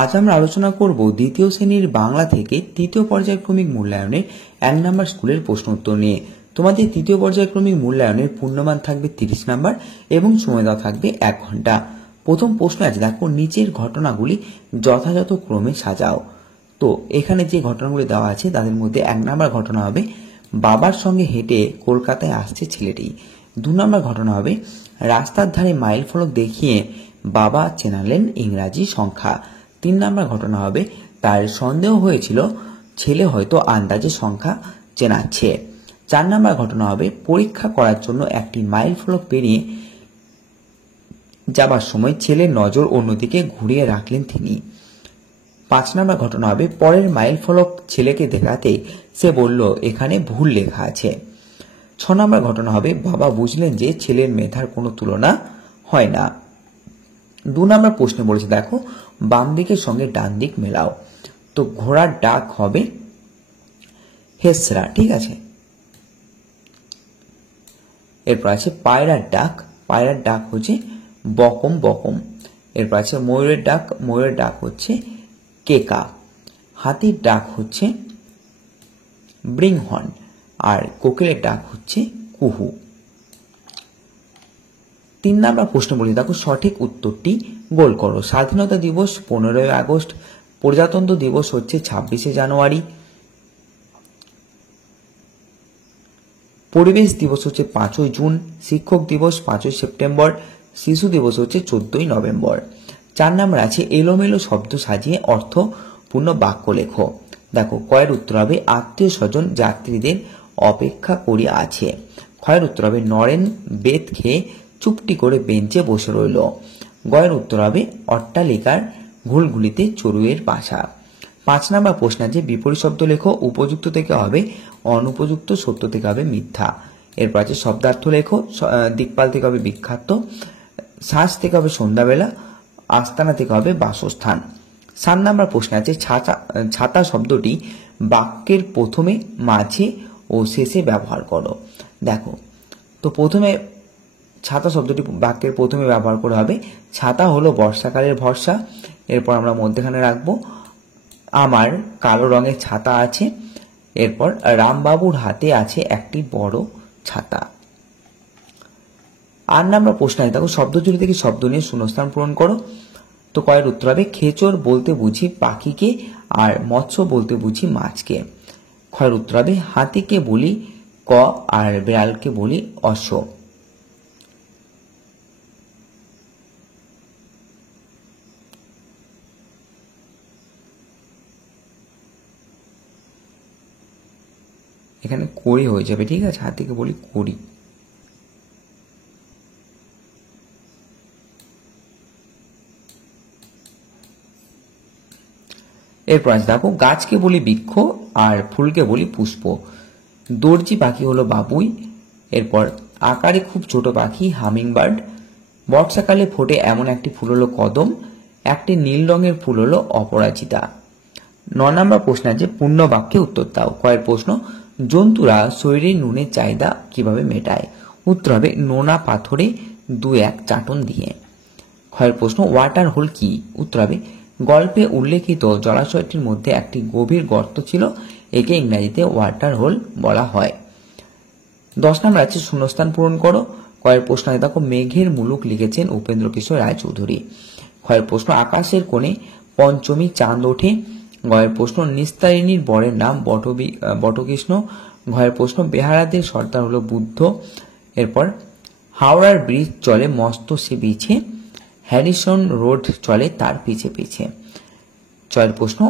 আজ আমরা আলোচনা করব দ্বিতীয় শ্রেণীর বাংলা থেকে তৃতীয় পর্যায়ক্রমিক মূল্যায়নের 1 নম্বর স্কুলের প্রশ্ন উত্তর নিয়ে। তোমাদের তৃতীয় পর্যায়ক্রমিক মূল্যায়নের পূর্ণমান থাকবে 30 নম্বর এবং সময় দেওয়া থাকবে 1 ঘন্টা। প্রথম প্রশ্ন আছে, দেখো নিচের ঘটনাগুলি যথাযথ ক্রমে সাজাও। তো এখানে যে ঘটনাগুলি দেওয়া আছে তাদের মধ্যে 1 নম্বর ঘটনা হবে বাবার সঙ্গে হেঁটে কলকাতায় আসছে ছেলেটি। 2 নম্বর ঘটনা হবে রাস্তার ধারে মাইল ফলক দেখিয়ে বাবা চেনালেন ইংরাজি সংখ্যা। 3 নম্বর ঘটনা হবে তার সন্দেহ হয়েছিল ছেলে হয়তো আন্দাজে সংখ্যা চেনাচ্ছে। 4 নম্বর ঘটনা হবে পরীক্ষা করার জন্য একটি মাইল ফলক পেরিয়ে যাবার সময় ছেলের নজর অন্যদিকে ঘুরিয়ে রাখলেন তিনি। 5 নম্বর ঘটনা হবে পরের মাইল ফলক ছেলেকে দেখাতে সে বলল এখানে ভুল লেখা আছে। 6 নম্বর ঘটনা হবে বাবা বুঝলেন যে ছেলের মেধার কোনো তুলনা হয় না। 2 নম্বর প্রশ্নে বলেছে, দেখো বাম দিকের সঙ্গে ডান দিক মেলাও। তো ঘোড়ার ডাক হবে হেসরা, ঠিক আছে। এরপর আছে পায়রার ডাক হচ্ছে বকম বকম। এরপর আছে ময়ূরের ডাক হচ্ছে কেকা। হাতির ডাক হচ্ছে ব্রিংহর্ন আর কোকিলের ডাক হচ্ছে কুহু। 3 নম্বর প্রশ্ন বলি, দেখো সঠিক উত্তরটি গোল করো। স্বাধীনতা দিবস 15ই আগস্ট, প্রজাতন্ত্র দিবস হচ্ছে 26শে জানুয়ারি, পরিবেশ দিবস হচ্ছে 5ই জুন, শিক্ষক দিবস 5ই সেপ্টেম্বর, শিশু দিবস হচ্ছে 14ই নভেম্বর। 4 নম্বর আছে এলোমেলো শব্দ সাজিয়ে অর্থপূর্ণ বাক্য লেখো। দেখো কয়ের উত্তর হবে আত্মীয় স্বজন যাত্রীদের অপেক্ষা করে আছে। ক্ষয়ের উত্তর হবে নরেন বেত খেয়ে চুপটি করে বেঞ্চে বসে রইল। গয়ের উত্তর হবে অট্টালিকার ঘুলঘুলিতে চড়ুইয়ের বাসা। 5 নম্বর প্রশ্ন আছে বিপরীত শব্দ লেখো। উপযুক্ত থেকে হবে অনুপযুক্ত, সত্য থেকে হবে মিথ্যা। এরপর আছে শব্দার্থ লেখো। দিকপাল থেকে হবে বিখ্যাত, শ্বাস থেকে হবে সন্ধ্যাবেলা, আস্তানা থেকে হবে বাসস্থান। 7 নম্বর প্রশ্ন আছে ছাতা শব্দটি বাক্যের প্রথমে, মাঝে ও শেষে ব্যবহার করো। দেখো তো প্রথমে ছাতা শব্দটি বাক্যের প্রথমে ব্যবহার করা হবে। ছাতা হলো বর্ষাকালের ভরসা। এরপর আমরা মধ্যখানে রাখবো আমার কালো রঙের ছাতা আছে। এরপর রামবাবুর হাতে আছে একটি বড় ছাতা। 8 নম্বর প্রশ্ন আছে, দেখো শব্দজুড়ি থেকে শব্দ নিয়ে শূন্যস্থান পূরণ করো। তো কয়ের উত্তর হবে খেচর বলতে বুঝি পাখিকে আর মৎস্য বলতে বুঝি মাছকে। ক্ষয়ের উত্তর হবে হাতিকে বলি ক আর বিড়ালকে বলি অশ্ব। এখানে কড়ি হয়ে যাবে, ঠিক আছে, হাতিকে বলি কড়ি। এরপর আছে দেখো গাছকে বলি বৃক্ষ আর ফুলকে বলি পুষ্প। দর্জি পাখি হলো বাবুই। এরপর আকারে খুব ছোট পাখি হামিং বার্ড। বর্ষাকালে ফোটে এমন একটি ফুল হলো কদম। একটি নীল রঙের ফুল হলো অপরাজিতা। 9 নম্বর প্রশ্ন আছে পূর্ণ বাক্যে উত্তর দাও। কয়ের প্রশ্ন জন্তুরা শরীরে নুনের চাহিদা কিভাবে মেটায়। উত্তর হবে নোনা পাথরে 2-1 চাটন দিয়ে। ক্ষয়ের প্রশ্ন ওয়াটার হোল কি। উত্তর হবে গল্পে উল্লেখিত জলাশয়টির মধ্যে একটি গভীর গর্ত ছিল, একে ইংরেজিতে ওয়াটার হোল বলা হয়। 10 নম্বর আছে শূন্যস্থান পূরণ করো। কয়ের প্রশ্ন দেখো মেঘের মুলুক লিখেছেন উপেন্দ্র কিশোর রায়চৌধুরী। ক্ষয়ের প্রশ্ন আকাশের কোণে পঞ্চমী চাঁদ ওঠে। গয়ের প্রশ্ন নিস্তারিণীর বরের নাম বটকৃষ্ণ। ঘয়ের প্রশ্ন বেহারাদের সর্দার হলো বুদ্ধ। এরপর হাওড়ার ব্রিজ চলে মস্ত সে বিছে, হ্যারিসন রোড চলে তার পিছে পিছে। 6 প্রশ্ন